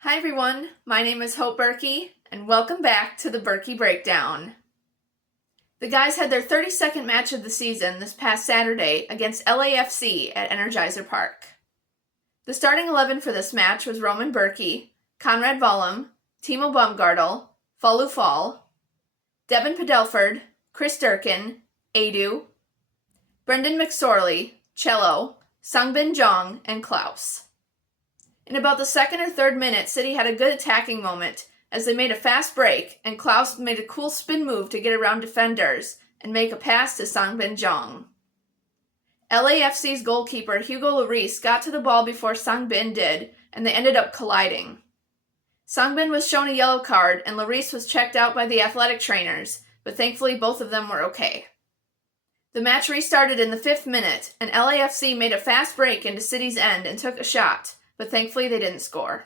Hi everyone, my name is Bürki, and welcome back to the Bürki Breakdown. The guys had their 32nd match of the season this past Saturday against LAFC at Energizer Park. The starting 11 for this match was Roman Bürki, Conrad Vollum, Timo Baumgartel, Falu Fall, Devin Padelford, Chris Durkin, Adu, Brendan McSorley, Cello, Sungbin Jong, and Klaus. In about the second or third minute, City had a good attacking moment as they made a fast break, and Klaus made a cool spin move to get around defenders and make a pass to Sungbin Jong. LAFC's goalkeeper Hugo Lloris got to the ball before Sungbin did, and they ended up colliding. Sungbin was shown a yellow card, and Lloris was checked out by the athletic trainers, but thankfully both of them were okay. The match restarted in the 5th minute, and LAFC made a fast break into City's end and took a shot, but thankfully they didn't score.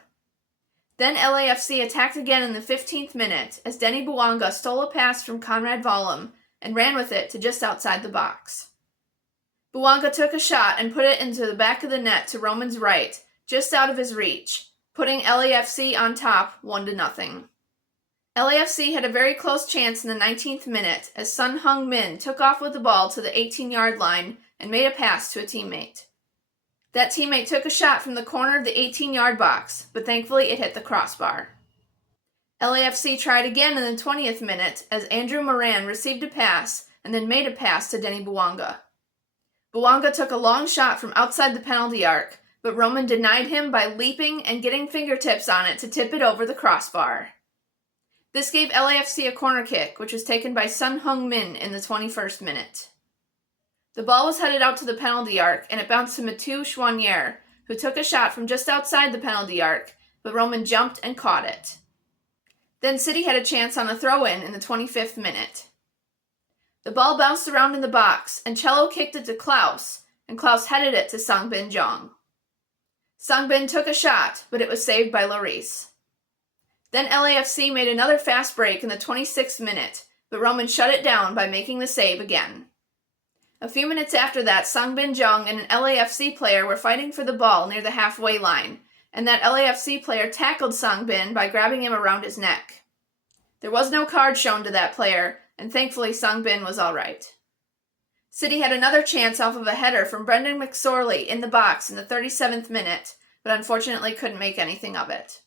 Then LAFC attacked again in the 15th minute as Denny Bouanga stole a pass from Conrad Vollum and ran with it to just outside the box. Bouanga took a shot and put it into the back of the net to Roman's right, just out of his reach, putting LAFC on top 1-0. LAFC had a very close chance in the 19th minute as Sun Hung Min took off with the ball to the 18-yard line and made a pass to a teammate. That teammate took a shot from the corner of the 18-yard box, but thankfully it hit the crossbar. LAFC tried again in the 20th minute as Andrew Moran received a pass and then made a pass to Denny Bouanga. Bouanga took a long shot from outside the penalty arc, but Roman denied him by leaping and getting fingertips on it to tip it over the crossbar. This gave LAFC a corner kick, which was taken by Sun Hung Min in the 21st minute. The ball was headed out to the penalty arc, and it bounced to Mathieu Chouanier, who took a shot from just outside the penalty arc, but Roman jumped and caught it. Then City had a chance on a throw-in in the 25th minute. The ball bounced around in the box, and Cello kicked it to Klaus, and Klaus headed it to Sungbin Jong. Sungbin took a shot, but it was saved by Lloris. Then LAFC made another fast break in the 26th minute, but Roman shut it down by making the save again. A few minutes after that, Sungbin Jong and an LAFC player were fighting for the ball near the halfway line, and that LAFC player tackled Sungbin by grabbing him around his neck. There was no card shown to that player, and thankfully Sungbin was alright. City had another chance off of a header from Brendan McSorley in the box in the 37th minute, but unfortunately couldn't make anything of it.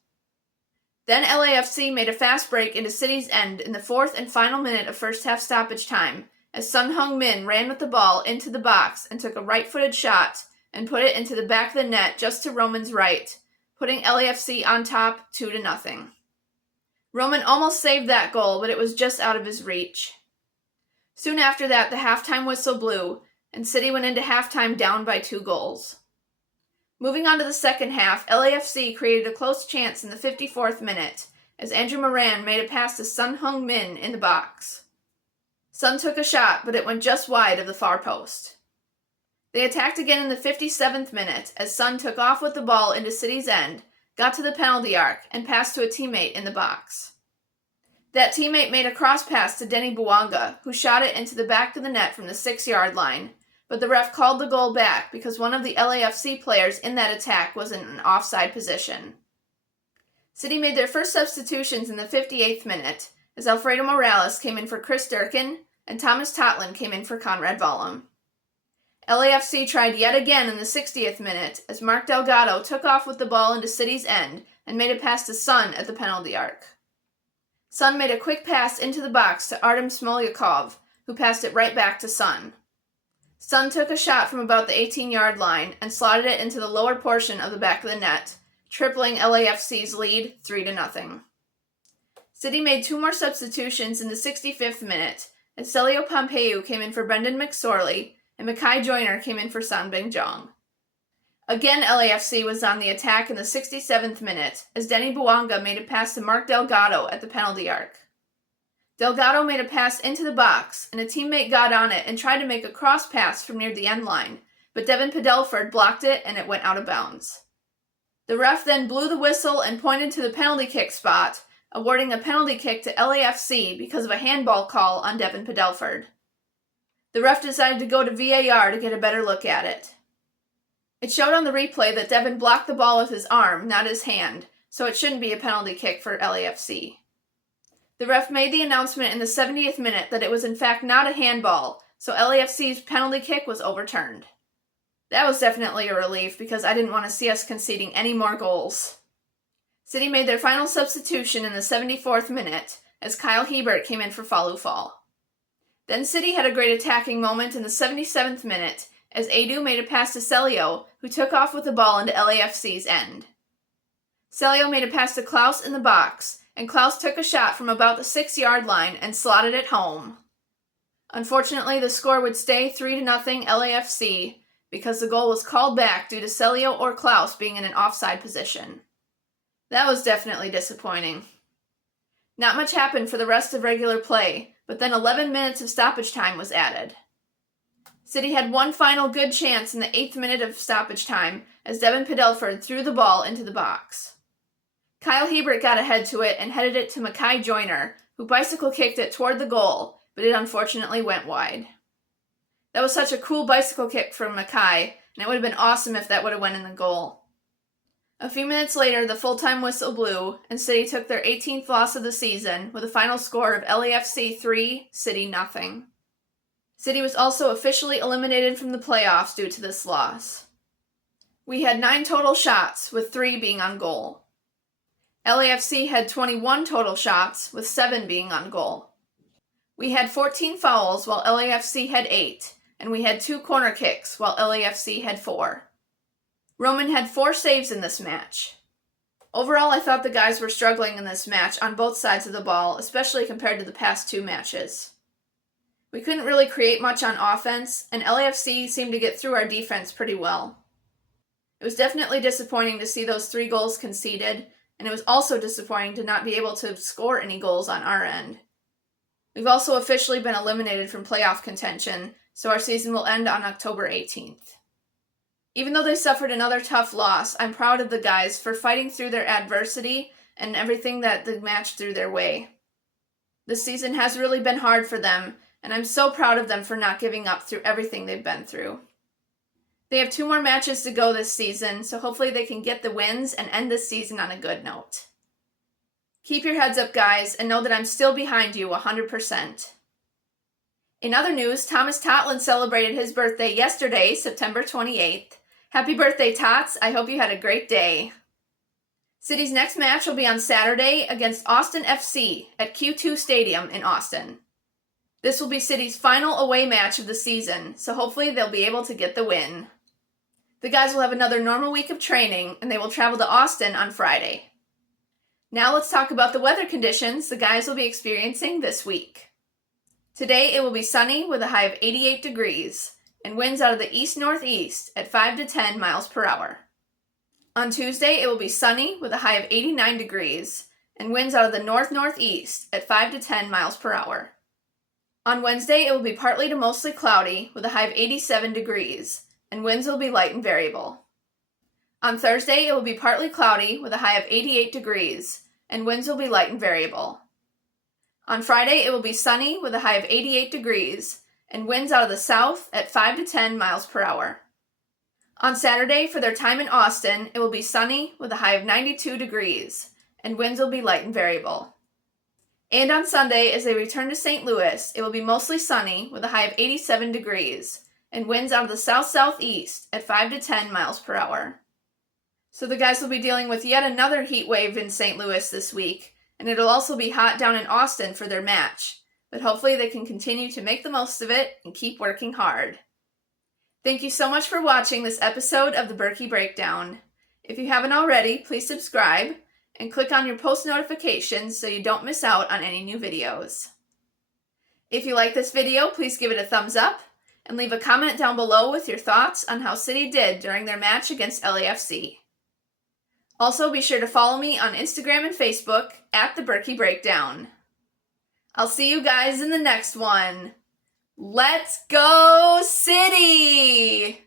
Then LAFC made a fast break into City's end in the 4th and final minute of first half stoppage time, as Sun Hung Min ran with the ball into the box and took a right-footed shot and put it into the back of the net just to Roman's right, putting LAFC on top 2-0. Roman almost saved that goal, but it was just out of his reach. Soon after that, the halftime whistle blew, and City went into halftime down by 2 goals. Moving on to the second half, LAFC created a close chance in the 54th minute, as Andrew Moran made a pass to Sun Hung Min in the box. Sun took a shot, but it went just wide of the far post. They attacked again in the 57th minute as Sun took off with the ball into City's end, got to the penalty arc, and passed to a teammate in the box. That teammate made a cross pass to Denny Bouanga, who shot it into the back of the net from the 6-yard line, but the ref called the goal back because one of the LAFC players in that attack was in an offside position. City made their first substitutions in the 58th minute, as Alfredo Morales came in for Chris Durkin, and Thomas Totlin came in for Conrad Vollum. LAFC tried yet again in the 60th minute, as Mark Delgado took off with the ball into City's end and made a pass to Sun at the penalty arc. Sun made a quick pass into the box to Artem Smolyakov, who passed it right back to Sun. Sun took a shot from about the 18-yard line and slotted it into the lower portion of the back of the net, tripling LAFC's lead 3-0. City made 2 more substitutions in the 65th minute, as Celio Pompeu came in for Brendan McSorley, and Mackay Joyner came in for Sanbing Jong. Again, LAFC was on the attack in the 67th minute as Denny Bouanga made a pass to Mark Delgado at the penalty arc. Delgado made a pass into the box, and a teammate got on it and tried to make a cross pass from near the end line, but Devin Padelford blocked it and it went out of bounds. The ref then blew the whistle and pointed to the penalty kick spot, awarding a penalty kick to LAFC because of a handball call on Devin Padelford. The ref decided to go to VAR to get a better look at it. It showed on the replay that Devin blocked the ball with his arm, not his hand, so it shouldn't be a penalty kick for LAFC. The ref made the announcement in the 70th minute that it was in fact not a handball, so LAFC's penalty kick was overturned. That was definitely a relief because I didn't want to see us conceding any more goals. City made their final substitution in the 74th minute as Kyle Hebert came in for Fallu Fall. Then City had a great attacking moment in the 77th minute as Adu made a pass to Celio, who took off with the ball into LAFC's end. Celio made a pass to Klaus in the box, and Klaus took a shot from about the 6-yard line and slotted it home. Unfortunately, the score would stay 3-0 LAFC because the goal was called back due to Celio or Klaus being in an offside position. That was definitely disappointing. Not much happened for the rest of regular play, but then 11 minutes of stoppage time was added. City had one final good chance in the 8th minute of stoppage time as Devin Padelford threw the ball into the box. Kyle Hebert got ahead to it and headed it to Mackay Joyner, who bicycle kicked it toward the goal, but it unfortunately went wide. That was such a cool bicycle kick from Mackay, and it would have been awesome if that would have went in the goal. A few minutes later, the full-time whistle blew, and City took their 18th loss of the season with a final score of LAFC 3, City 0. City was also officially eliminated from the playoffs due to this loss. We had 9 total shots, with 3 being on goal. LAFC had 21 total shots, with 7 being on goal. We had 14 fouls, while LAFC had 8, and we had 2 corner kicks, while LAFC had 4. Roman had 4 saves in this match. Overall, I thought the guys were struggling in this match on both sides of the ball, especially compared to the past 2 matches. We couldn't really create much on offense, and LAFC seemed to get through our defense pretty well. It was definitely disappointing to see those 3 goals conceded, and it was also disappointing to not be able to score any goals on our end. We've also officially been eliminated from playoff contention, so our season will end on October 18th. Even though they suffered another tough loss, I'm proud of the guys for fighting through their adversity and everything that the match threw their way. This season has really been hard for them, and I'm so proud of them for not giving up through everything they've been through. They have 2 more matches to go this season, so hopefully they can get the wins and end this season on a good note. Keep your heads up, guys, and know that I'm still behind you 100%. In other news, Thomas Totland celebrated his birthday yesterday, September 28th. Happy birthday, Tots. I hope you had a great day. City's next match will be on Saturday against Austin FC at Q2 Stadium in Austin. This will be City's final away match of the season, so hopefully they'll be able to get the win. The guys will have another normal week of training, and they will travel to Austin on Friday. Now let's talk about the weather conditions the guys will be experiencing this week. Today it will be sunny with a high of 88 degrees and winds out of the east-northeast at 5 to 10 miles per hour. On Tuesday it will be sunny with a high of 89 degrees and winds out of the north-northeast at 5 to 10 miles per hour. On Wednesday it will be partly to mostly cloudy with a high of 87 degrees and winds will be light and variable. On Thursday it will be partly cloudy with a high of 88 degrees and winds will be light and variable. On Friday, it will be sunny with a high of 88 degrees and winds out of the south at 5 to 10 miles per hour. On Saturday, for their time in Austin, it will be sunny with a high of 92 degrees and winds will be light and variable. And on Sunday, as they return to St. Louis, it will be mostly sunny with a high of 87 degrees and winds out of the south-southeast at 5 to 10 miles per hour. So the guys will be dealing with yet another heat wave in St. Louis this week, and it'll also be hot down in Austin for their match, but hopefully they can continue to make the most of it and keep working hard. Thank you so much for watching this episode of the Bürki Breakdown. If you haven't already, please subscribe and click on your post notifications so you don't miss out on any new videos. If you like this video, please give it a thumbs up, and leave a comment down below with your thoughts on how City did during their match against LAFC. Also, be sure to follow me on Instagram and Facebook at the Bürki Breakdown. I'll see you guys in the next one. Let's go, City!